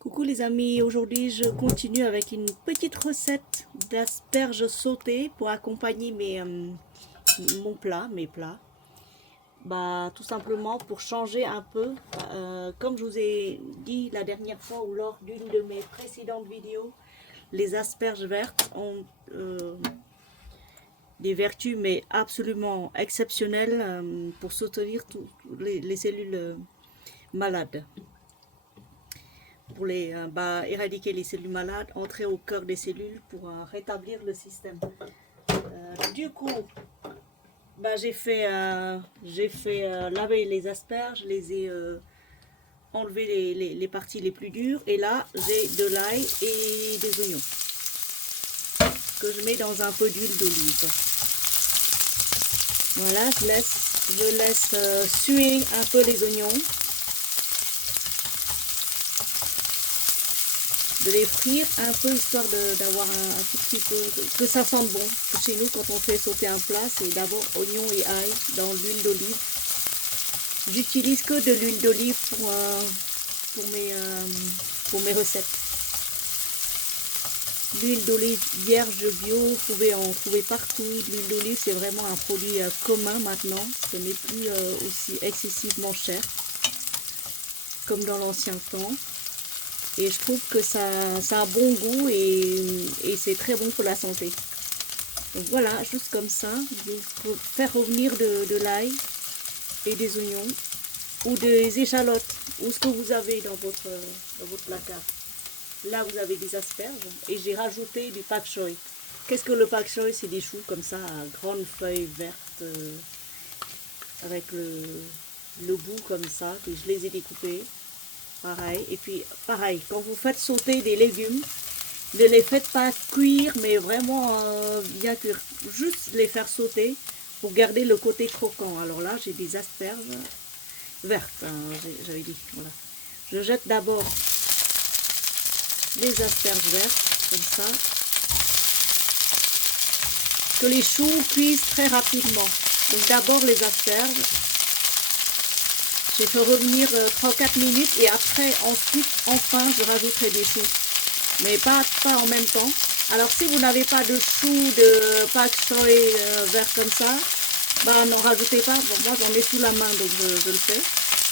Coucou les amis, aujourd'hui je continue avec une petite recette d'asperges sautées pour accompagner mes plats. Bah, tout simplement pour changer un peu, comme je vous ai dit la dernière fois ou lors d'une de mes précédentes vidéos, les asperges vertes ont des vertus mais absolument exceptionnelles pour soutenir toutes les cellules malades. Pour éradiquer les cellules malades, entrer au cœur des cellules pour rétablir le système. Du coup, j'ai fait laver les asperges, je les ai enlevé les parties les plus dures. Et là, j'ai de l'ail et des oignons que je mets dans un peu d'huile d'olive. Voilà, je laisse suer un peu les oignons. De les frire un peu histoire d'avoir un tout petit peu, que ça sente bon. Chez nous, quand on fait sauter un plat, c'est d'abord oignon et ail dans l'huile d'olive. J'utilise que de l'huile d'olive pour mes recettes. L'huile d'olive vierge bio, vous pouvez en trouver partout. L'huile d'olive, c'est vraiment un produit commun maintenant. Ce n'est plus aussi excessivement cher comme dans l'ancien temps. Et je trouve que ça a un bon goût et c'est très bon pour la santé. Donc voilà, juste comme ça, vous faire revenir de l'ail et des oignons ou des échalotes ou ce que vous avez dans votre placard. Là, vous avez des asperges et j'ai rajouté du pak choi. Qu'est-ce que le pak choi? C'est des choux comme ça à grandes feuilles vertes avec le bout comme ça, que je les ai découpés. Pareil, et puis pareil, quand vous faites sauter des légumes, ne les faites pas cuire, mais vraiment bien cuire. Juste les faire sauter pour garder le côté croquant. Alors là, j'ai des asperges vertes, hein, j'avais dit. Voilà. Je jette d'abord les asperges vertes, comme ça. Que les choux cuisent très rapidement. Donc d'abord les asperges. Je fais revenir 3-4 minutes et après, enfin, je rajouterai des choux. Mais pas en même temps. Alors, si vous n'avez pas de choux, de pak choi vert comme ça, bah n'en rajoutez pas. Bon, moi, j'en ai sous la main, donc je le fais.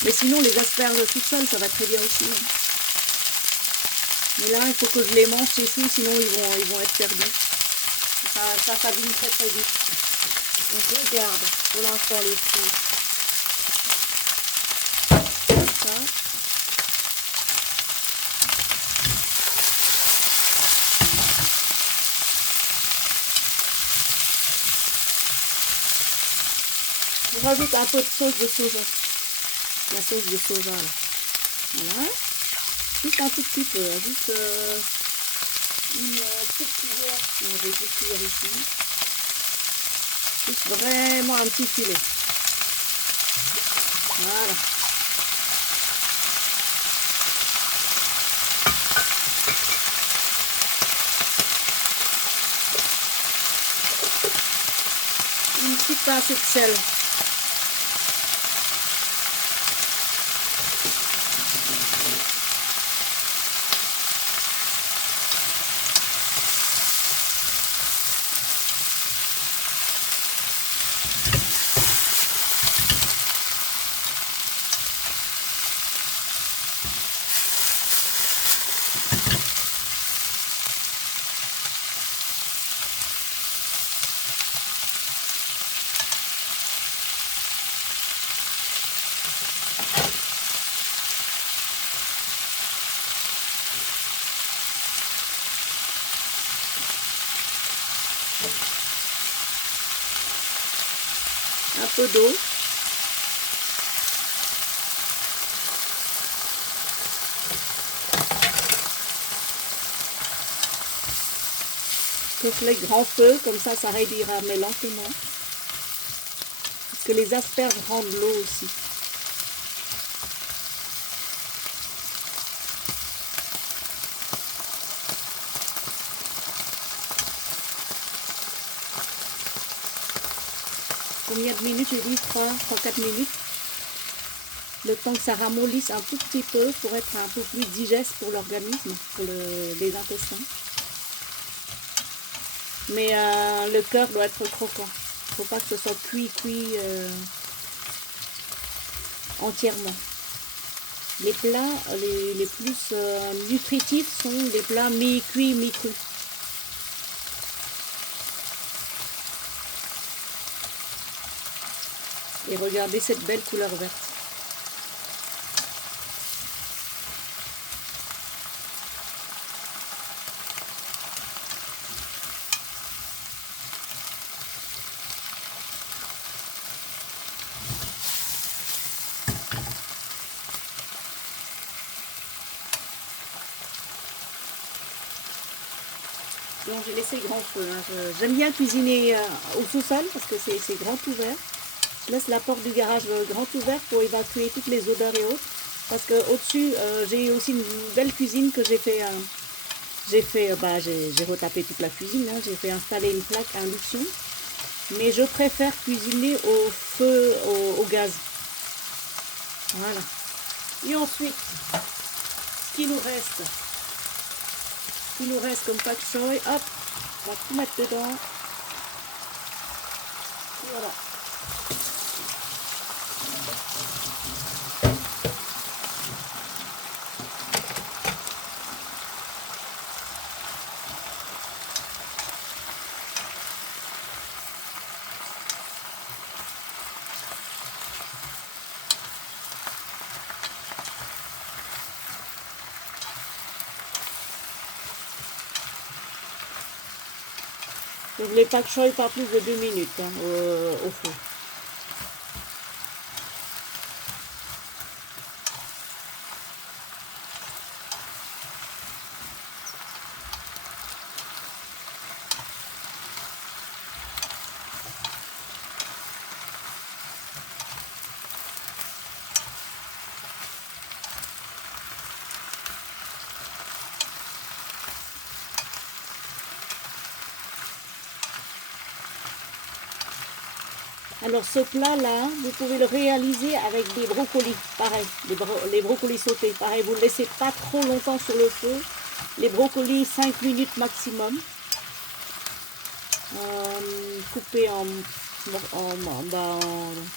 Mais sinon, les asperges toutes seules, ça va très bien aussi. Hein. Mais là, il faut que je les mange, ces choux, sinon ils vont être perdus. Ça s'abîme très très vite. Donc, je garde pour l'instant les choux. Je rajoute un peu de sauce de soja. La sauce de soja là. Voilà. Juste un tout petit peu. Juste une petite cuillère. Non, j'ai une petite cuillère ici. Juste vraiment un petit filet. Voilà. Une petite pincée de sel. Un peu d'eau. Les grands feux, comme ça réduira mais lentement. Parce que les asperges rendent l'eau aussi. Combien de minutes? J'ai dit 3-4 minutes. le temps que ça ramollisse un tout petit peu pour être un peu plus digeste pour l'organisme, pour les intestins. Mais le cœur doit être croquant. Il ne faut pas que ce soit cuit entièrement. Les plats les plus nutritifs sont les plats mi-cuits, mi-crus. Et regardez cette belle couleur verte. Donc j'ai laissé grand feu. Hein. J'aime bien cuisiner au sous-sol parce que c'est grand ouvert. Je laisse la porte du garage grand ouvert pour évacuer toutes les odeurs et autres. Parce que au-dessus, j'ai aussi une belle cuisine que j'ai fait. J'ai retapé toute la cuisine. Hein. J'ai fait installer une plaque à induction. Mais je préfère cuisiner au feu, au gaz. Voilà. Et ensuite, ce qui nous reste comme pak choy, hop, on va tout mettre dedans. Et voilà. Donc les pak choy pas plus de 2 minutes hein, au feu. Alors ce plat-là, vous pouvez le réaliser avec des brocolis, pareil, les brocolis sautés, pareil, vous ne laissez pas trop longtemps sur le feu, les brocolis 5 minutes maximum, coupés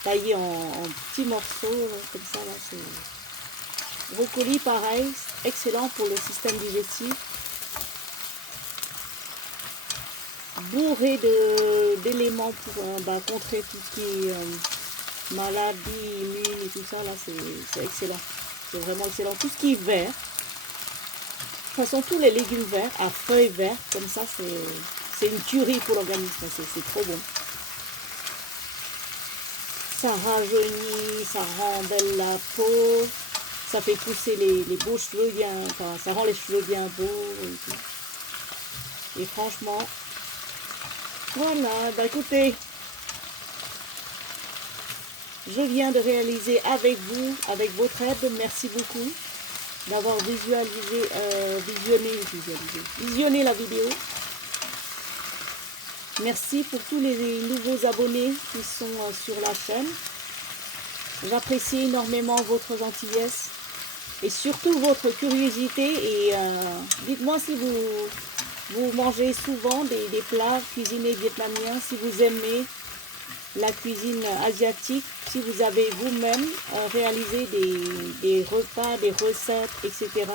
taillés en petits morceaux, comme ça, là, c'est... Brocoli, pareil, excellent pour le système digestif. Bourré d'éléments pour contrer tout ce qui est maladie, immune et tout ça, là c'est excellent. C'est vraiment excellent. Tout ce qui est vert, de toute façon tous les légumes verts, à feuilles vertes, comme ça c'est une tuerie pour l'organisme, c'est trop bon. Ça rajeunit, ça rend belle la peau, ça fait pousser les beaux cheveux bien, enfin ça rend les cheveux bien beaux et tout. Et franchement, voilà, bah écoutez, je viens de réaliser avec vous, avec votre aide, merci beaucoup d'avoir visionné la vidéo. Merci pour tous les nouveaux abonnés qui sont sur la chaîne. J'apprécie énormément votre gentillesse et surtout votre curiosité et dites-moi si vous mangez souvent des plats cuisinés vietnamiens, si vous aimez la cuisine asiatique, si vous avez vous-même réalisé des repas, des recettes, etc.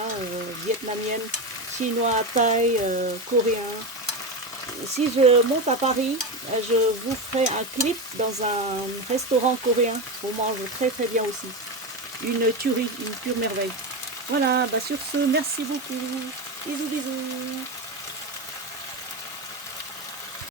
Vietnamiennes, chinois, thaï, coréens. Si je monte à Paris, je vous ferai un clip dans un restaurant coréen. On mange très très bien aussi. Une tuerie, une pure merveille. Voilà, bah sur ce, merci beaucoup. Bisous, bisous.